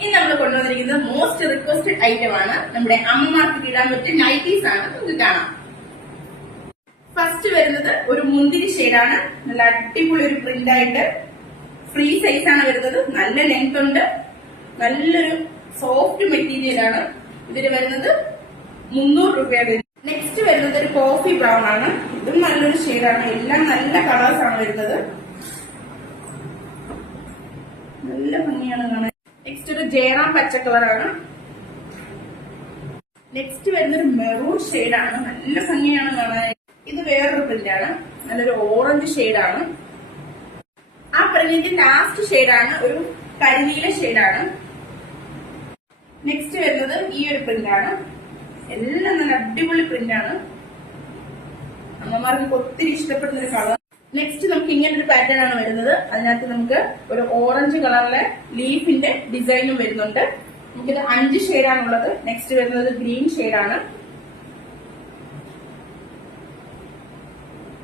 ഇനി നമ്മൾ കൊണ്ടുവന്നിരിക്കുന്നത് മോസ്റ്റ് റിക്വസ്റ്റഡ് ഐറ്റം ആണ്. നമ്മുടെ അമ്മമാർക്ക് ഇടാൻ പറ്റിയ നൈറ്റീസ് ആണ്. നമുക്ക് കാണാം. ഫസ്റ്റ് വരുന്നത് ഒരു മുന്തിരി ഷെയ്ഡാണ്. നല്ല അടിപൊളി ഒരു പ്രിന്റ് ആയിട്ട് ഫ്രീ സൈസ് ആണ് വരുന്നത്. നല്ല ലെങ്ത് ഉണ്ട്. നല്ലൊരു സോഫ്റ്റ് മെറ്റീരിയൽ ആണ്. ഇതിന് വരുന്നത് 300 രൂപയാണ്. നെക്സ്റ്റ് വരുന്നത് ഒരു കോഫി ബ്രൗൺ ആണ്. ഇതും നല്ലൊരു ഷെയ്ഡാണ്. എല്ലാം നല്ല കളേഴ്സ് ആണ് വരുന്നത്. നല്ല ഭംഗിയാണ് കാണാൻ. നെക്സ്റ്റ് ഒരു ജയറാം പച്ച കളറാണ്. നെക്സ്റ്റ് വരുന്നൊരു മെറൂൺ ഷെയ്ഡാണ്. നല്ല ഭംഗിയാണ് കാണാൻ. ഇത് വേറൊരു പ്രിന്റാണ്. നല്ലൊരു ഓറഞ്ച് ഷെയ്ഡാണ്. ആ പ്രിന്റിന്റെ ലാസ്റ്റ് ഷെയ്ഡാണ് ഒരു കരിനീല ഷെയ്ഡാണ്. നെക്സ്റ്റ് വരുന്നത് ഈ ഒരു പ്രിന്റാണ്. എല്ലാം നല്ല അടിപൊളി പ്രിന്റാണ്. അമ്മമാർക്ക് ഒത്തിരി ഇഷ്ടപ്പെടുന്ന ഒരു കളർ. നെക്സ്റ്റ് നമുക്ക് ഇങ്ങനൊരു പാറ്റേൺ ആണ് വരുന്നത്. അതിനകത്ത് നമുക്ക് ഒരു ഓറഞ്ച് കളറിലെ ലീഫിന്റെ ഡിസൈനും വരുന്നുണ്ട്. നമുക്കിത് 5 ഷെയ്ഡാണുള്ളത്. നെക്സ്റ്റ് വരുന്നത് ഗ്രീൻ ഷെയ്ഡാണ്.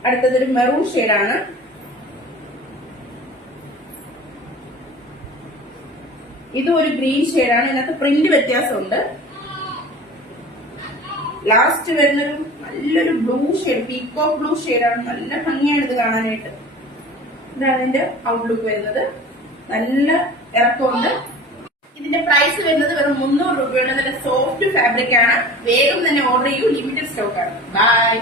അടുത്തതൊരു മെറൂൺ ഷെയ്ഡാണ്. ഇതും ഒരു ഗ്രീൻ ഷെയ്ഡാണ്. ഇതിനകത്ത് പ്രിന്റ് വ്യത്യാസമുണ്ട്. ലാസ്റ്റ് വരുന്നൊരു നല്ലൊരു ബ്ലൂ ഷെയ്ഡ്, പീക്കോക്ക് ബ്ലൂ ഷെയ്ഡാണ്. നല്ല ഭംഗിയാണ് ഇത് കാണാനായിട്ട്. ഇതാണ് ഇതിന്റെ ഔട്ട്ലുക്ക് വരുന്നത്. നല്ല ഇറക്കമുണ്ട്. ഇതിന്റെ പ്രൈസ് വരുന്നത് വെറും 300 രൂപയാണ്. നല്ല സോഫ്റ്റ് ഫാബ്രിക് ആണ്. വേഗം തന്നെ ഓർഡർ ചെയ്യൂ. ലിമിറ്റഡ് സ്റ്റോക്ക് ആണ്. ബൈ.